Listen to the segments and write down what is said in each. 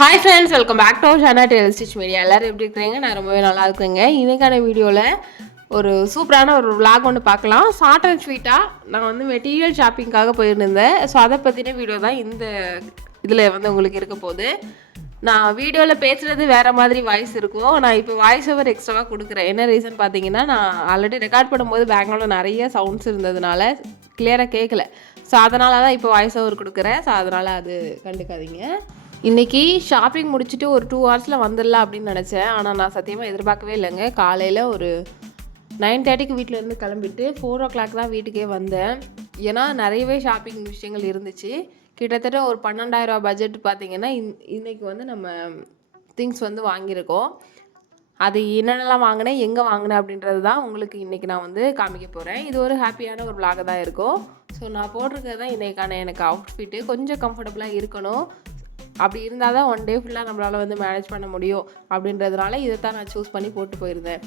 Hi friends, welcome back to our channel tailor stitch media. எல்லோரும் எப்படி இருக்கிறீங்க? நான் ரொம்பவே நல்லா இருக்குங்க. இன்றைக்கான வீடியோவில் ஒரு சூப்பரான ஒரு vlog ஒன்று பார்க்கலாம். ஷார்ட் அண்ட் ஸ்வீட்டாக நான் வந்து மெட்டீரியல் ஷாப்பிங்காக போயிருந்தேன். ஸோ அதை பற்றின வீடியோ தான் இந்த இதில் வந்து உங்களுக்கு இருக்க போகுது. நான் வீடியோவில் பேசுகிறது வேறு மாதிரி வாய்ஸ் இருக்கும். நான் இப்போ வாய்ஸ் ஓவர் எக்ஸ்ட்ராவாக கொடுக்குறேன். என்ன ரீசன் பார்த்தீங்கன்னா, நான் ஆல்ரெடி ரெக்கார்ட் பண்ணும்போது பேக்ரவுண்டில் நிறைய சவுண்ட்ஸ் இருந்ததுனால கிளியராக கேட்கல. ஸோ அதனால தான் இப்போ வாய்ஸ் ஓவர் கொடுக்குறேன். ஸோ அதனால் அது கண்டுக்காதீங்க. இன்றைக்கி ஷாப்பிங் முடிச்சுட்டு ஒரு 2 ஹவர்ஸில் வந்துடலாம் அப்படின்னு நினச்சேன். ஆனால் நான் சத்தியமாக எதிர்பார்க்கவே இல்லைங்க. காலையில் ஒரு 9:30க்கு வீட்டிலேருந்து கிளம்பிட்டு 4 o'clock தான் வீட்டுக்கே வந்தேன். ஏன்னா நிறையவே ஷாப்பிங் விஷயங்கள் இருந்துச்சு. கிட்டத்தட்ட ஒரு 12,000 பட்ஜெட் பார்த்திங்கன்னா இன்றைக்கி வந்து நம்ம திங்ஸ் வந்து வாங்கியிருக்கோம். அது என்னென்னலாம் வாங்கினேன், எங்கே வாங்கினேன் அப்படின்றது தான் உங்களுக்கு இன்றைக்கி நான் வந்து காமிக்க போகிறேன். இது ஒரு ஹாப்பியான ஒரு vlog தான் இருக்கும். ஸோ நான் போட்டிருக்கிறது தான் இன்றைக்கான எனக்கு அவுட்ஃபிட்டு. கொஞ்சம் கம்ஃபர்டபுளாக இருக்கணும். அப்படி இருந்தால் தான் ஒன் டே ஃபுல்லாக நம்மளால் வந்து மேனேஜ் பண்ண முடியும் அப்படின்றதுனால இதை தான் நான் சூஸ் பண்ணி போட்டு போயிருந்தேன்.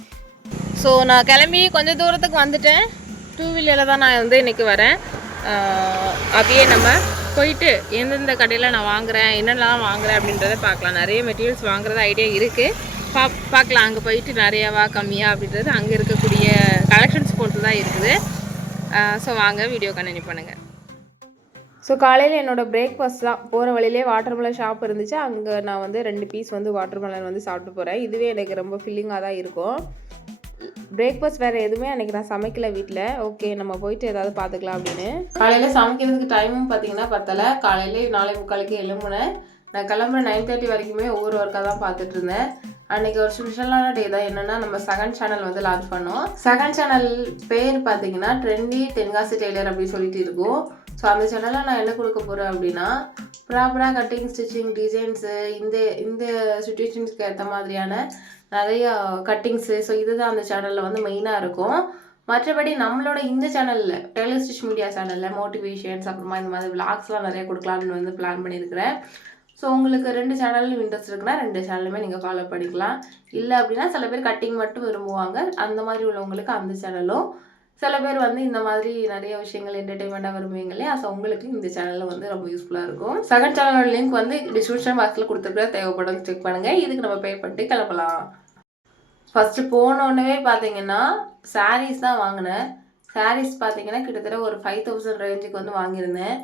ஸோ நான் கிளம்பி கொஞ்சம் தூரத்துக்கு வந்துட்டேன். 2 வீலரில் தான் நான் வந்து இன்றைக்கி வரேன். அப்படியே நம்ம போயிட்டு எந்தெந்த கடையில் நான் வாங்குகிறேன், என்னென்னலாம் வாங்குகிறேன் அப்படின்றத பார்க்கலாம். நிறைய மெட்டீரியல்ஸ் வாங்குறது ஐடியா இருக்குது. பார்க்கலாம் அங்கே போயிட்டு நிறையாவா கம்மியாக அப்படின்றது அங்கே இருக்கக்கூடிய கலெக்ஷன்ஸ் பொறுத்து தான் இருக்குது. ஸோ வாங்க வீடியோ கண்டினியூ பண்ணுங்கள். ஸோ காலையில் என்னோடய பிரேக்ஃபாஸ்ட் தான். போகிற வழியிலே வாட்டர்மெலன் ஷாப் இருந்துச்சு. அங்கே நான் வந்து 2 பீஸ் வந்து வாட்டர்மெலன் வந்து சாப்பிட்டு போகிறேன். இதுவே எனக்கு ரொம்ப ஃபில்லிங்காக தான் இருக்கும். பிரேக்ஃபாஸ்ட் வேறு எதுவுமே அன்றைக்கி நான் சமைக்கல வீட்டில். ஓகே, நம்ம போயிட்டு ஏதாவது பார்த்துக்கலாம் அப்படின்னு. காலையில் சமைக்கிறதுக்கு டைமும் பார்த்திங்கன்னா பத்தலை. காலையில் 4:45க்கு எழும்புனேன். நான் கிளம்புற 9:30 வரைக்குமே ஒவ்வொரு ஒர்க்காக தான் பார்த்துட்டு இருந்தேன். அன்றைக்கி ஒரு ஸ்பெஷலான டே தான். என்னென்னா, நம்ம செகண்ட் சேனல் வந்து லான்ச் பண்ணோம். செகண்ட் சேனல் பேர் பார்த்திங்கன்னா ட்ரெண்டி தென்காசி டெய்லர் அப்படின்னு சொல்லிட்டு இருக்கும். ஸோ அந்த சேனலில் நான் என்ன கொடுக்க போகிறேன் அப்படின்னா, ப்ராப்பராக கட்டிங், ஸ்டிச்சிங், டிசைன்ஸு, இந்த சுச்சுவேஷன்ஸ்க்கு ஏற்ற மாதிரியான நிறையா கட்டிங்ஸு. ஸோ இதுதான் அந்த சேனலில் வந்து மெயினாக இருக்கும். மற்றபடி நம்மளோட இந்த சேனலில் டெய்லர் ஸ்டிச் மீடியா சேனலில் மோட்டிவேஷன்ஸ், அப்புறமா இந்த மாதிரி விளாக்ஸ்லாம் நிறைய கொடுக்கலான்னு வந்து பிளான் பண்ணியிருக்கிறேன். ஸோ உங்களுக்கு 2 சேனலும் இன்ட்ரெஸ்ட் இருக்குன்னா 2 சேனலுமே நீங்கள் ஃபாலோ பண்ணிக்கலாம். இல்லை அப்படின்னா சில பேர் கட்டிங் மட்டும் விரும்புவாங்க. அந்த மாதிரி உள்ளவங்களுக்கு அந்த சேனலும், சில பேர் வந்து இந்த மாதிரி நிறைய விஷயங்கள் என்டர்டெயின்மெண்ட்டாக விரும்புவீங்க இல்லையா? ஸோ உங்களுக்கு இந்த சேனலில் வந்து ரொம்ப யூஸ்ஃபுல்லாக இருக்கும். செகண்ட் சேனலோட லிங்க் வந்து டிஸ்கிரிப்ஷன் பாக்ஸில் கொடுத்துருக்க, தேவைப்படும் செக் பண்ணுங்கள். இதுக்கு நம்ம பே பண்ணிட்டு கிளம்பலாம். ஃபஸ்ட்டு போனோடனே பார்த்தீங்கன்னா சாரீஸ் தான் வாங்கினேன். சாரீஸ் பார்த்தீங்கன்னா கிட்டத்தட்ட ஒரு 5,000 ரேஞ்சுக்கு வந்து வாங்கியிருந்தேன்.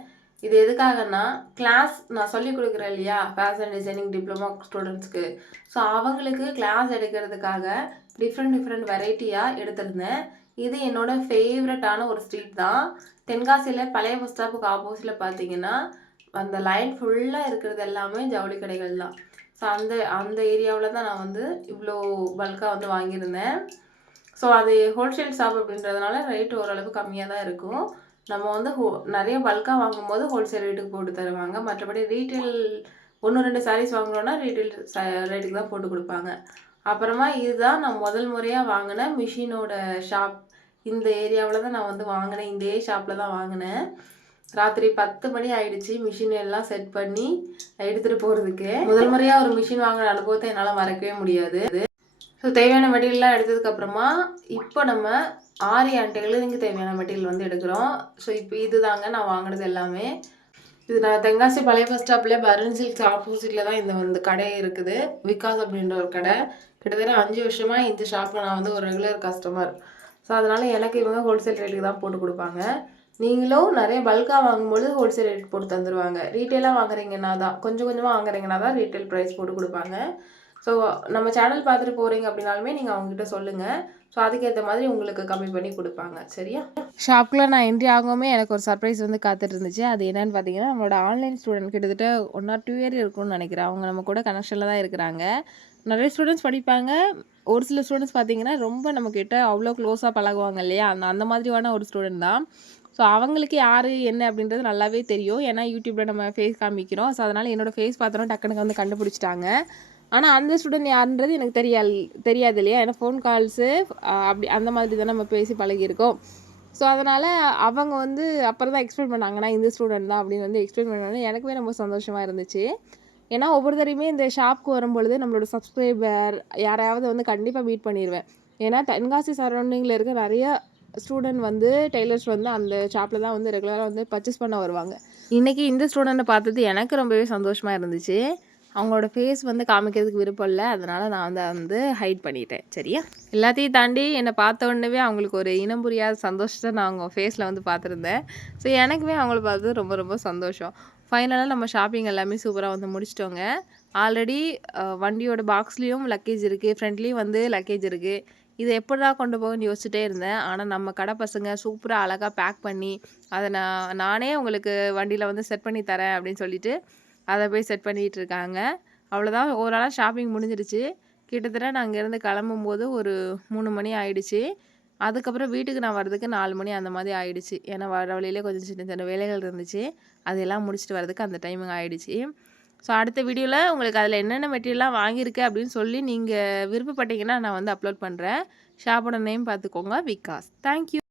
இது எதுக்காகன்னா, கிளாஸ் நான் சொல்லிக் கொடுக்குறேன் இல்லையா, ஃபேஷன் டிசைனிங் டிப்ளமோ ஸ்டூடெண்ட்ஸ்க்கு. ஸோ அவங்களுக்கு கிளாஸ் எடுக்கிறதுக்காக டிஃப்ரெண்ட் வெரைட்டியாக எடுத்திருந்தேன். இது என்னோடய ஃபேவரட்டான ஒரு ஸ்ட்ரீட் தான். தென்காசியில் பழைய பஸ் ஸ்டாப்புக்கு ஆப்போசிட்டில் பார்த்தீங்கன்னா அந்த லைன் ஃபுல்லாக இருக்கிறது எல்லாமே ஜவுளி கடைகள் தான். ஸோ அந்த ஏரியாவில் தான் நான் வந்து இவ்வளோ பல்காக வந்து வாங்கியிருந்தேன். ஸோ அது ஹோல்சேல் ஷாப் அப்படின்றதுனால ரேட் ஓரளவு கம்மியாக தான் இருக்கும். நம்ம வந்து நிறைய பல்காக வாங்கும்போது ஹோல்சேல் ரேட்டுக்கு போட்டு தருவாங்க. மற்றபடி ரீட்டெயில் 1-2 சாரீஸ் வாங்குறோன்னா ரீட்டெயில் ரேட்டுக்கு தான் போட்டு கொடுப்பாங்க. அப்புறமா இதுதான் நான் முதல் முறையாக வாங்கின மிஷினோட ஷாப். இந்த ஏரியாவில் தான் நான் வந்து வாங்கினேன். இதே ஷாப்பில் தான் வாங்கினேன். ராத்திரி 10 மணி ஆகிடுச்சு மிஷின் எல்லாம் செட் பண்ணி எடுத்துகிட்டு போகிறதுக்கு. முதல் முறையாக ஒரு மிஷின் வாங்கின அனுபவத்தை என்னால் மறக்கவே முடியாது. ஸோ தேவையான மெட்டீரியல்லாம் எடுத்ததுக்கப்புறமா இப்போ நம்ம ஆரியான் டெய்லரிங்க்கு தேவையான மெட்டீரியல் வந்து எடுக்கிறோம். ஸோ இப்போ இது தாங்க நான் வாங்கினது எல்லாமே. இது நான் தென்காசி பழைய பஸ் ஸ்டாப்பில் பரன் சில்க்ஸ் ஆப்போசிட்டில் தான் இந்த கடை இருக்குது. விகாஸ் அப்படின்ற ஒரு கடை. கிட்டத்தட்ட 5 வருஷமாக இந்த ஷாப்பில் நான் வந்து ஒரு ரெகுலர் கஸ்டமர். ஸோ அதனால் எனக்கு இவங்க ஹோல்சேல் ரேட்டுக்கு தான் போட்டு கொடுப்பாங்க. நீங்களும் நிறைய பல்காக வாங்கும்போது ஹோல்சேல் ரேட் போட்டு தந்துடுவாங்க. ரீட்டெயிலாக வாங்குறீங்கன்னா தான், கொஞ்சம் கொஞ்சமாக வாங்குறீங்கன்னா தான் ரீட்டெயில் ப்ரைஸ் போட்டு கொடுப்பாங்க. ஸோ நம்ம சேனல் பார்த்துட்டு போகிறீங்க அப்படின்னாலுமே நீங்கள் அவங்ககிட்ட சொல்லுங்கள். ஸோ அதுக்கேற்ற மாதிரி உங்களுக்கு கம்மி பண்ணி கொடுப்பாங்க. சரியா? ஷாப்புக்குள்ளே நான் என்ட்ரி ஆகாமே எனக்கு ஒரு சர்ப்ரைஸ் வந்து காத்துட்டு இருந்துச்சு. அது என்னென்னு பார்த்தீங்கன்னா, நம்மளோட ஆன்லைன் ஸ்டூடெண்ட் கிட்டத்தட்ட 1 or 2 இயர் இருக்கும்னு நினைக்கிறேன். அவங்க நம்ம கூட கனெக்ஷனில் தான் இருக்கிறாங்க. நிறைய ஸ்டூடெண்ட்ஸ் படிப்பாங்க. ஒரு சில ஸ்டூடெண்ட்ஸ் பார்த்தீங்கன்னா ரொம்ப நம்மக்கிட்ட அவ்வளோ க்ளோஸாக பழகுவாங்க இல்லையா? அந்த மாதிரியான ஒரு ஸ்டூடெண்ட் தான். ஸோ அவங்களுக்கு யார் என்ன அப்படின்றது நல்லாவே தெரியும். ஏன்னா யூடியூப்பில் நம்ம ஃபேஸ் காமிக்கிறோம். ஸோ அதனால் என்னோடய ஃபேஸ் பார்த்தோன்னா டக்குனுக்கு வந்து கண்டுபிடிச்சிட்டாங்க. ஆனால் அந்த ஸ்டூடெண்ட் யாருன்றது எனக்கு தெரியாது இல்லையா? ஏன்னா ஃபோன் கால்ஸு அப்படி அந்த மாதிரி தான் நம்ம பேசி பழகியிருக்கோம். ஸோ அதனால் அவங்க வந்து அப்புறம் தான் எக்ஸ்பிளைன் பண்ணாங்க, நான் இந்த ஸ்டூடெண்ட் தான் அப்படின்னு வந்து எக்ஸ்பிளைன் பண்ணோன்னே எனக்குமே ரொம்ப சந்தோஷமாக இருந்துச்சு. ஏன்னா ஒவ்வொரு தடவையுமே இந்த ஷாப்புக்கு வரும்பொழுது நம்மளோட சப்ஸ்கிரைபர் யாரையாவது வந்து கண்டிப்பாக மீட் பண்ணிடுவேன். ஏன்னா தென்காசி சரௌண்டிங்கில் இருக்க நிறைய ஸ்டூடெண்ட் வந்து டெய்லர்ஸ் வந்து அந்த ஷாப்பில் தான் வந்து ரெகுலராக வந்து பர்ச்சேஸ் பண்ண வருவாங்க. இன்றைக்கி இந்த ஸ்டூடெண்ட்டை பார்த்தது எனக்கு ரொம்பவே சந்தோஷமாக இருந்துச்சு. அவங்களோட ஃபேஸ் வந்து காமிக்கிறதுக்கு விருப்பம் இல்லை, அதனால் நான் வந்து ஹைட் பண்ணிட்டேன். சரியா? எல்லாத்தையும் தாண்டி என்னை பார்த்த உடனேவே அவங்களுக்கு ஒரு இனம் புரியாத சந்தோஷத்தை நான் அவங்க ஃபேஸில் வந்து பார்த்துருந்தேன். ஸோ எனக்குமே அவங்கள பார்த்து ரொம்ப ரொம்ப சந்தோஷம். ஃபைனலாக நம்ம ஷாப்பிங் எல்லாமே சூப்பராக வந்து முடிச்சிட்டோங்க. ஆல்ரெடி வண்டியோட பாக்ஸ்லேயும் லக்கேஜ் இருக்குது, ஃப்ரண்ட்லேயும் வந்து லக்கேஜ் இருக்குது. இதை எப்படிடா கொண்டு போகணும்னு யோசிச்சுட்டே இருந்தேன். ஆனால் நம்ம கடை பசங்க சூப்பராக அழகாக பேக் பண்ணி அதை நானே உங்களுக்கு வண்டியில் வந்து செட் பண்ணி தரேன் அப்படின்னு சொல்லிட்டு அதை போய் செட் பண்ணிகிட்டு இருக்காங்க. அவ்வளோதான், ஓவராலாக ஷாப்பிங் முடிஞ்சிருச்சு. கிட்டத்தட்ட நான் அங்கேருந்து கிளம்பும்போது ஒரு 3 மணி ஆயிடுச்சு. அதுக்கப்புறம் வீட்டுக்கு நான் வரதுக்கு 4 மணி அந்த மாதிரி ஆயிடுச்சு. ஏன்னா வர வழியிலே கொஞ்சம் சின்ன சின்ன வேலைகள் இருந்துச்சு. அதெல்லாம் முடிச்சுட்டு வரதுக்கு அந்த டைமிங் ஆயிடுச்சு. ஸோ அடுத்த வீடியோவில் உங்களுக்கு அதில் என்னென்ன மெட்டீரியல்லாம் வாங்கியிருக்கேன் அப்படின்னு சொல்லி நீங்கள் விருப்பப்பட்டீங்கன்னா நான் வந்து அப்லோட் பண்ணுறேன். ஷாப்போட நேம் பார்த்துக்கோங்க, விகாஸ். தேங்க்யூ.